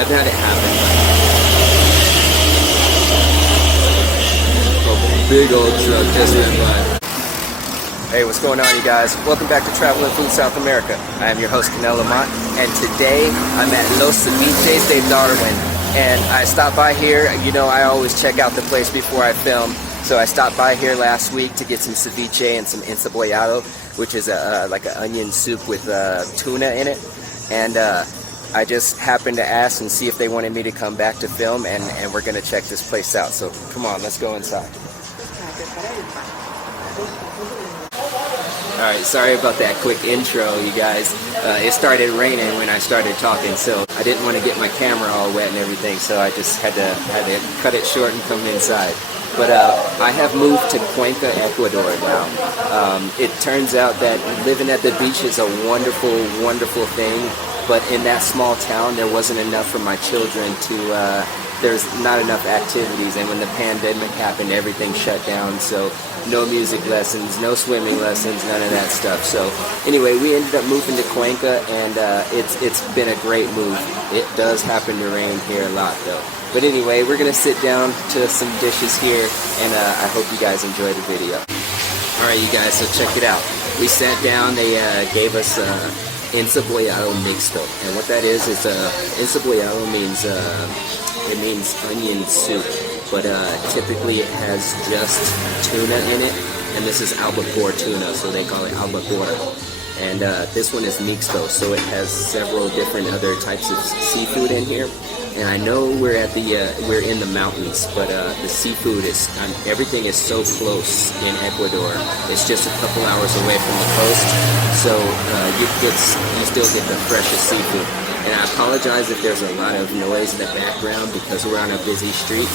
I've had it happen. A big old truck just went by. Hey, what's going on, you guys? Welcome back to Traveling Food South America. I am your host, Canel Lamont, and today I'm at Las Ceviche de Darwin. And I stopped by here. You know, I always check out the place before I film. So I stopped by here last week to get some ceviche and some encebollado, which is like an onion soup with tuna in it. And I just happened to ask and see if they wanted me to come back to film, and we're going to check this place out. So come on, let's go inside. Alright, sorry about that quick intro, you guys. It started raining when I started talking, so I didn't want to get my camera all wet and everything, so I just had to cut it short and come inside. But I have moved to Cuenca, Ecuador now. It turns out that living at the beach is a wonderful, wonderful thing, but in that small town there wasn't enough for my children to, there's not enough activities, and when the pandemic happened, everything shut down, so no music lessons, no swimming lessons, none of that stuff. So anyway, we ended up moving to Cuenca, and it's been a great move. It does happen to rain here a lot though. But anyway, we're gonna sit down to some dishes here, and I hope you guys enjoy the video. Alright, you guys, so check it out. We sat down, they gave us Encebollado Mixto, and what that is Encebollado means it means onion soup, but typically it has just tuna in it, and this is albacore tuna, so they call it albacore. And this one is mixto, so it has several different other types of seafood in here. And I know we're at the we're in the mountains, but the seafood is everything is so close in Ecuador. It's just a couple hours away from the coast, so you still get the freshest seafood. And I apologize if there's a lot of noise in the background because we're on a busy street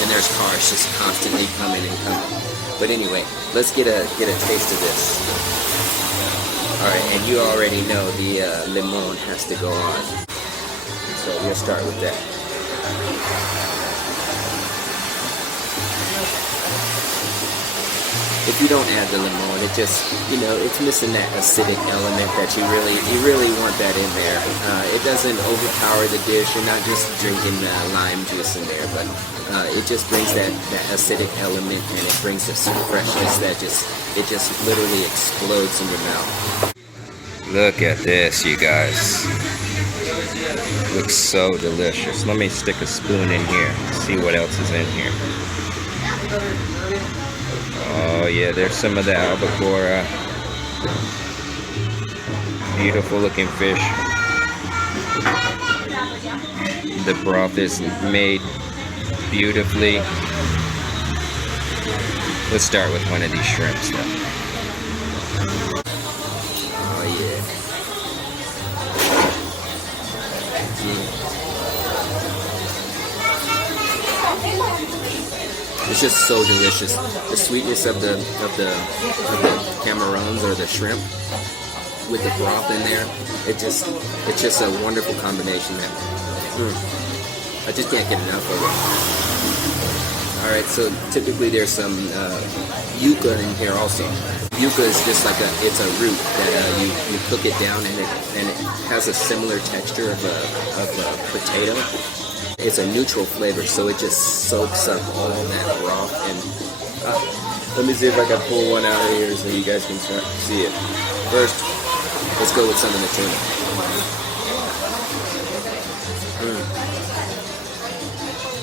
and there's cars just constantly coming and coming. But anyway, let's get a taste of this. Alright, and you already know the limon has to go on. So we'll start with that. If you don't add the lemon, it just, you know, it's missing that acidic element that you really want that in there. It doesn't overpower the dish. You're not just drinking lime juice in there, but it just brings that acidic element, and it brings this freshness that it just literally explodes in your mouth. Look at this, you guys. Looks so delicious. Let me stick a spoon in here, see what else is in here. Oh yeah, there's some of the albacore. Beautiful looking fish. The broth is made beautifully. Let's start with one of these shrimps though. Oh yeah. It's just so delicious. The sweetness of the camarons or the shrimp with the broth in there, it's just a wonderful combination, man. I just can't get enough of it. Alright, so typically there's some yuca in here also. Yuca is just like it's a root that you cook it down, and it has a similar texture of a potato. It's a neutral flavor, so it just soaks up all that broth. And let me see if I can pull one out of here so you guys can see it. First, let's go with some of the tuna.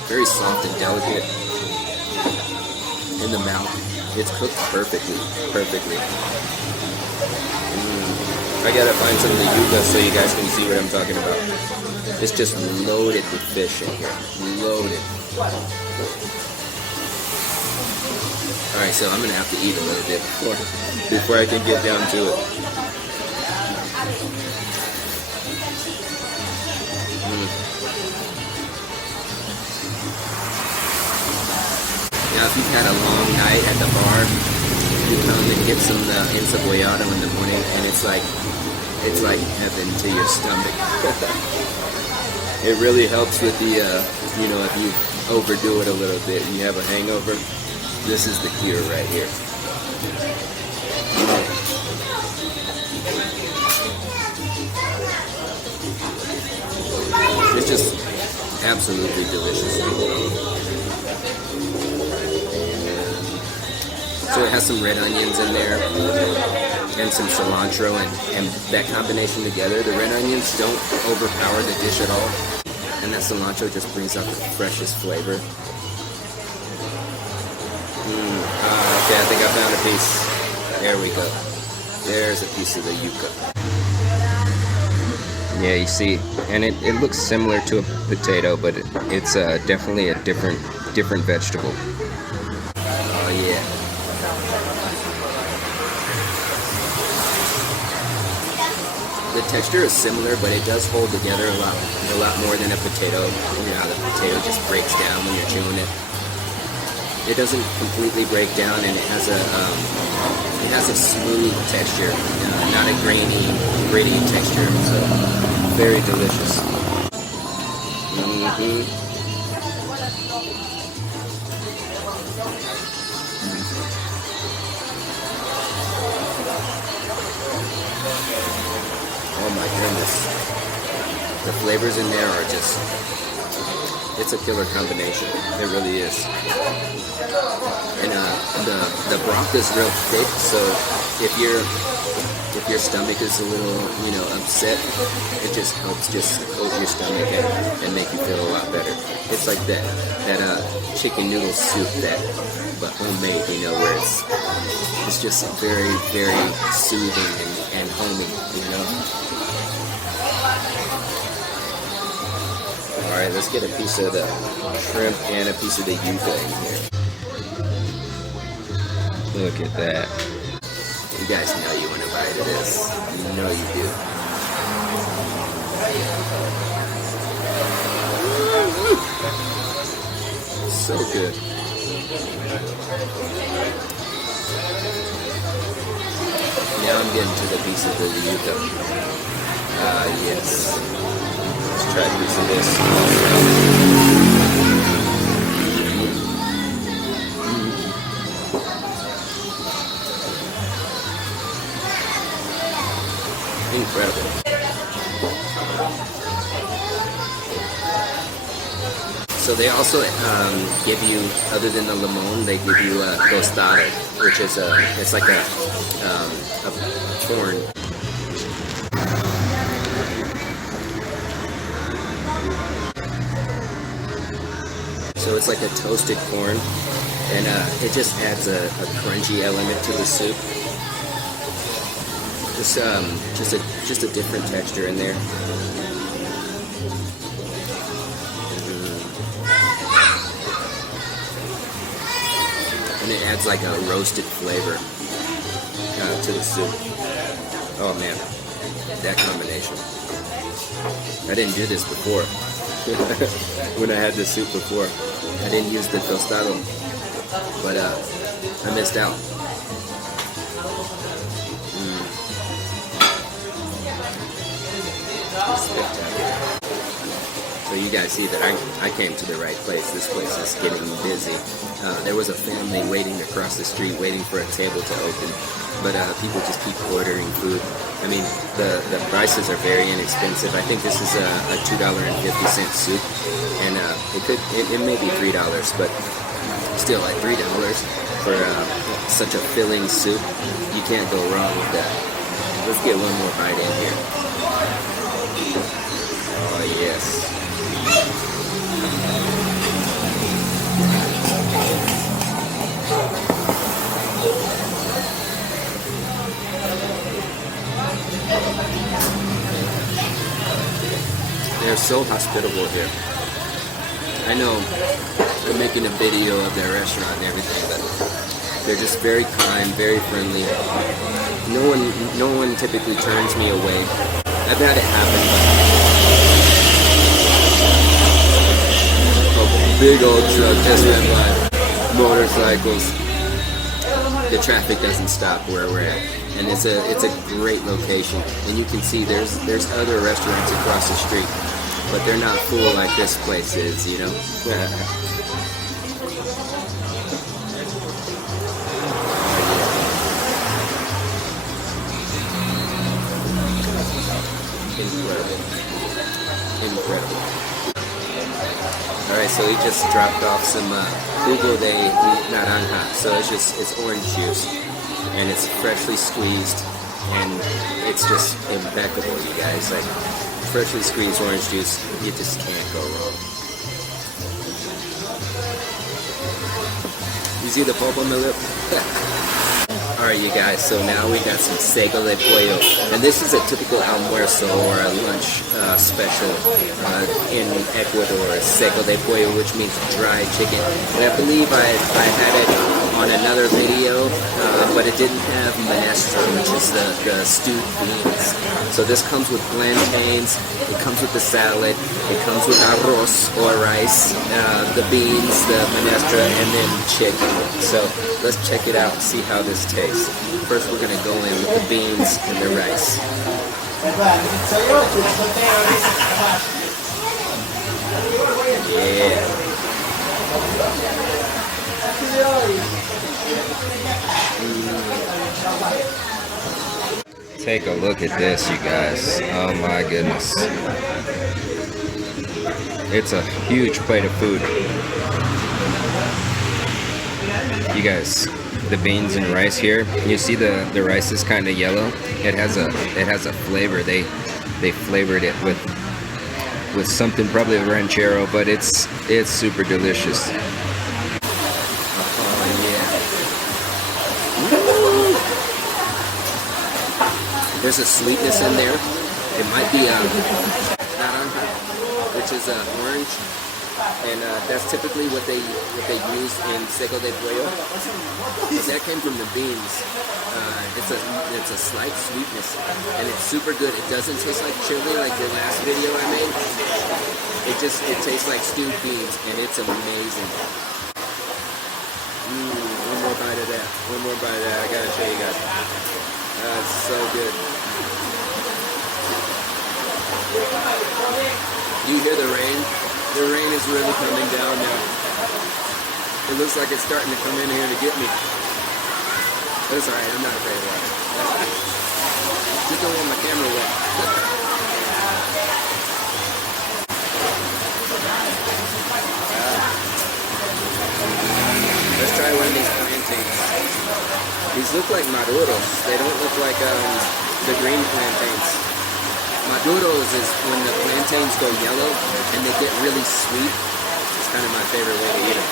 Very soft and delicate in the mouth. It's cooked perfectly. I gotta find some of the yuca so you guys can see what I'm talking about. It's just loaded with fish in here. Loaded. Alright, so I'm gonna have to eat a little bit before I can get down to it. Now if you've had a long night at the bar, you come and get some encebollado in the morning, and it's like heaven to your stomach. It really helps with the, you know, if you overdo it a little bit and you have a hangover, this is the cure right here. It's just absolutely delicious. So it has some red onions in there and some cilantro, and that combination together, the red onions don't overpower the dish at all, and that cilantro just brings out the freshest flavor. Okay, I think I found a piece. There we go. There's a piece of the yuca. Yeah, you see, and it looks similar to a potato, but it's definitely a different vegetable. Oh yeah. The texture is similar, but it does hold together a lot more than a potato. You know how the potato just breaks down when you're chewing it. It doesn't completely break down, and it has a smooth texture, not a gritty texture. So very delicious. Oh my goodness. The flavors in there are just, it's a killer combination. It really is. And the broth is real thick, so if your stomach is a little, upset, it just helps just coat your stomach and make you feel a lot better. It's like that chicken noodle soup but homemade, where it's just very, very soothing and homey, Alright, let's get a piece of the shrimp and a piece of the yuca in here. Look at that. You guys know you want to bite of this. You know you do. So good. Now I'm getting to the piece of the yuca. Yes. Let's try a piece of this. Incredible. So they also give you, other than the limon, they give you a tostada, which is it's like a corn. So it's like a toasted corn, and it just adds a crunchy element to the soup. Just a different texture in there. And it adds like a roasted flavor to the soup. Oh man, that combination. I didn't do this before. When I had this soup before, I didn't use the tostado, but I missed out. Spectacular. So you guys see that I came to the right place. This place is getting busy. There was a family waiting across the street, waiting for a table to open, but people just keep ordering food. I mean, the prices are very inexpensive. I think this is a $2.50 soup, and it may be $3, but still, at $3 for such a filling soup, you can't go wrong with that. Let's get one more bite in here. Oh yes. They're so hospitable here. I know they're making a video of their restaurant and everything, but they're just very kind, very friendly. No one typically turns me away. I've had it happen, but a big old truck just went by, motorcycles. The traffic doesn't stop where we're at, and it's a great location. And you can see there's other restaurants across the street, but they're not full like this place is, Incredible. Alright, so he just dropped off some jugo de naranja. So it's orange juice, and it's freshly squeezed, and it's just impeccable, you guys. Like, freshly squeezed orange juice, you just can't go wrong. You see the pulp on the lip? Alright, you guys, so now we got some Seco De Pollo, and this is a typical almuerzo or a lunch special in Ecuador. Seco De Pollo, which means dry chicken, and I believe I had it on another video, but it didn't have minestra, which is the stewed beans. So this comes with plantains, it comes with the salad, it comes with arroz or rice, the beans, the minestra, and then chicken. So let's check it out and see how this tastes. First we're gonna go in with the beans and the rice. Yeah. Take a look at this, you guys. Oh my goodness. It's a huge plate of food. You guys, the beans and rice here, you see the rice is kind of yellow. It has a flavor. They flavored it with something, probably a ranchero, but it's super delicious. Oh yeah. There's a sweetness in there. It might be naranja, which is orange. And that's typically what they use in Seco De Pollo. That came from the beans. It's a slight sweetness, and it's super good. It doesn't taste like chili like the last video I made. It tastes like stewed beans, and it's amazing. One more bite of that. One more bite of that. I gotta show you guys. It's so good. You hear the rain? The rain is really coming down now. It looks like it's starting to come in here to get me. That's alright, I'm not afraid of water. Just don't want my camera wet. Let's try one of these plantains. These look like maduros. They don't look like the green plantains. Maduros is when the plantains go yellow and they get really sweet. It's kind of my favorite way to eat them.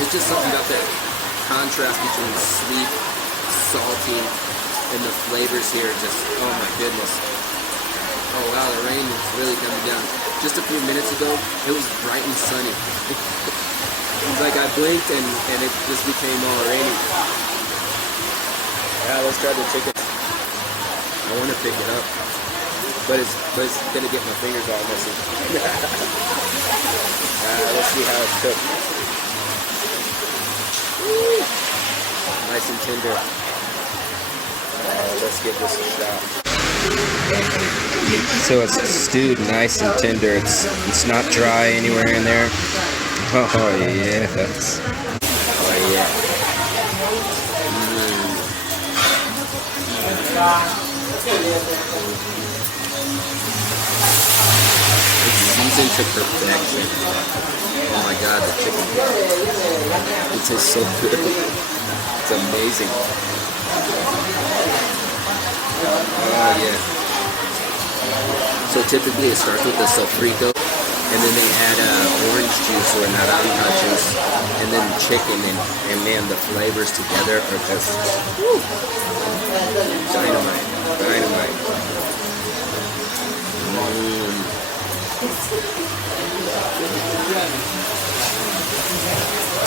It's just something about that contrast between sweet, salty, and the flavors here. Just, oh my goodness. Oh wow, the rain is really coming down. Just a few minutes ago, it was bright and sunny. It's like I blinked and it just became all rainy. Yeah, let's try the chicken. I want to pick it up, but it's gonna get my fingers all messy. Let's see how it's cooked. Woo. Nice and tender. Let's give this a shot. So it's stewed nice and tender. It's not dry anywhere in there. Oh yes. Oh yeah. It's seasoned to perfection. Oh my god, the chicken. It tastes so good. It's amazing. Oh yeah. So typically it starts with the sofrito, and then they add orange juice or naranja juice, and then chicken, and man, the flavors together are just woo, dynamite.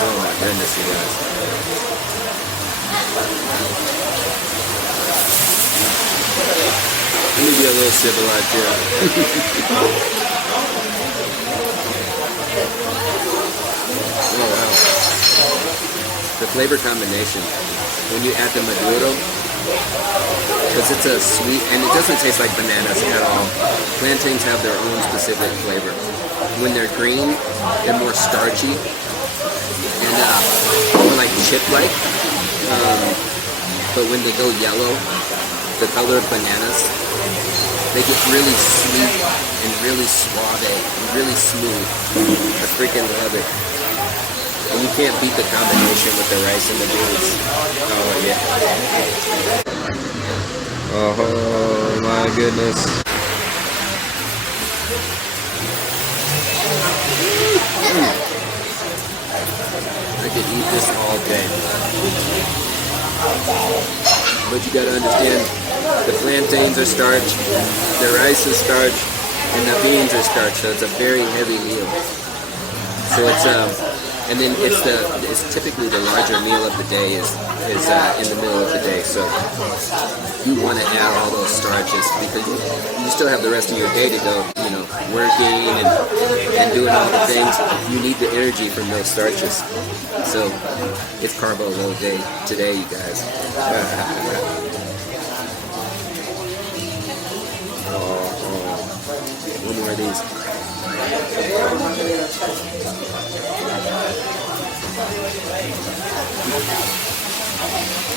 Oh my goodness, you guys. Let me be a little civilized here. Oh wow. The flavor combination. When you add the maduro, because it's a sweet, and it doesn't taste like bananas at all. Plantains have their own specific flavor. When they're green, they're more starchy and more like chip-like. but when they go yellow, the color of bananas, they get really sweet and really suave and really smooth. I freaking love it. And you can't beat the combination with the rice and the beans. Oh yeah. Oh my goodness. I could eat this all day. But you gotta understand, the plantains are starch, the rice is starch, and the beans are starch, so it's a very heavy meal. So it's and then it's typically the larger meal of the day is in the middle of the day. So you want to add all those starches because you still have the rest of your day to go, you know, working and doing all the things. You need the energy from those starches. So it's carbo load day today, you guys. One more of these.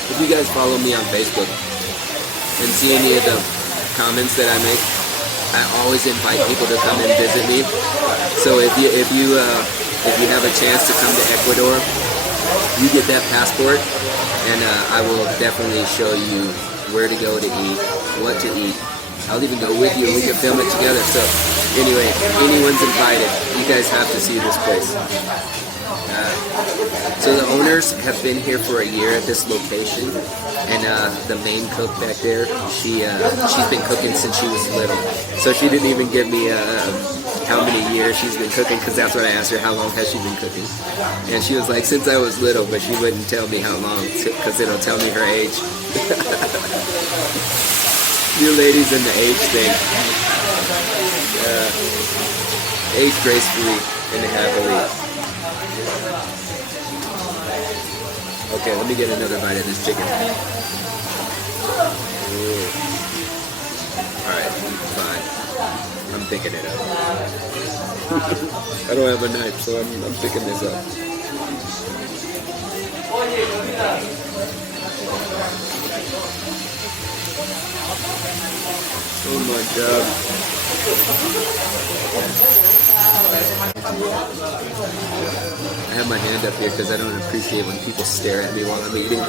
If you guys follow me on Facebook and see any of the comments that I make, I always invite people to come and visit me. So if you have a chance to come to Ecuador, you get that passport, and I will definitely show you where to go to eat, what to eat. I'll even go with you and we can film it together. So anyway, anyone's invited. You guys have to see this place. So the owners have been here for a year at this location, and the main cook back there, she's been cooking since she was little. So she didn't even give me how many years she's been cooking, because that's what I asked her, how long has she been cooking? And she was like, since I was little, but she wouldn't tell me how long, because it'll tell me her age. You ladies in the age thing. Age gracefully and happily. Okay, let me get another bite of this chicken. Alright, fine. I'm picking it up. I don't have a knife, so I'm picking this up. Oh my god. I have my hand up here because I don't appreciate when people stare at me while I'm eating.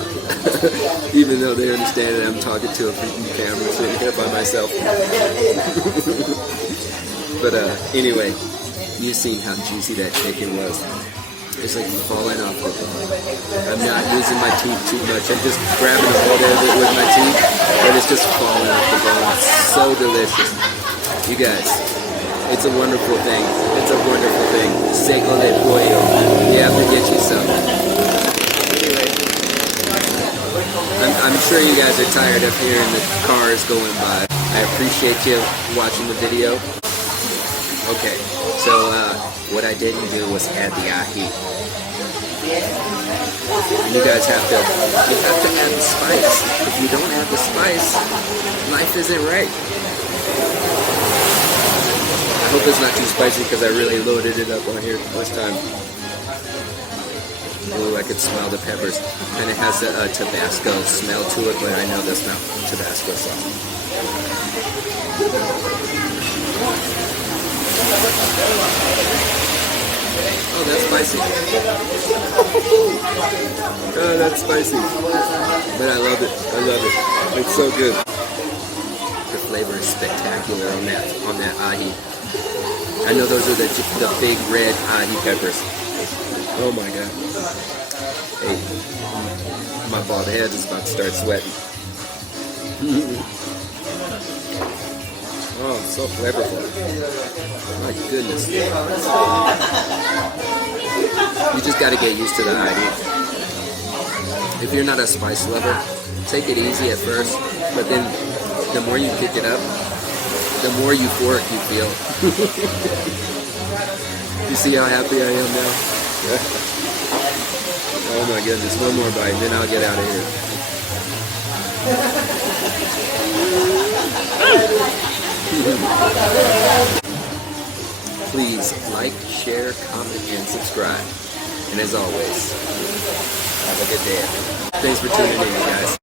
Even though they understand that I'm talking to a freaking camera sitting here by myself. But anyway, you've seen how juicy that chicken was. It's like falling off the bone. I'm not using my teeth too much. I'm just grabbing a hold of it with my teeth, but it's just falling off the bone. It's so delicious. You guys, it's a wonderful thing. It's a wonderful thing. Seco De Pollo. You have to get you some. Anyway, I'm sure you guys are tired of hearing the cars going by. I appreciate you watching the video. Okay, so what I didn't do was add the ají. You guys have to add the spice. If you don't add the spice, life isn't right. I hope it's not too spicy because I really loaded it up on here this time. Ooh, I could smell the peppers. And it has a Tabasco smell to it, but I know that's not Tabasco sauce. Oh, that's spicy. Oh, that's spicy. But I love it. I love it. It's so good. The flavor is spectacular on that ají. I know those are the big red ají peppers. Oh my god. Hey, my bald head is about to start sweating. Oh, so flavorful. My goodness. You just got to get used to the ají. If you're not a spice lover, take it easy at first, but then the more you pick it up, the more euphoric you feel. You see how happy I am now? Oh my goodness, one more bite, then I'll get out of here. Please like, share, comment, and subscribe. And as always, have a good day. Thanks for tuning in, you guys.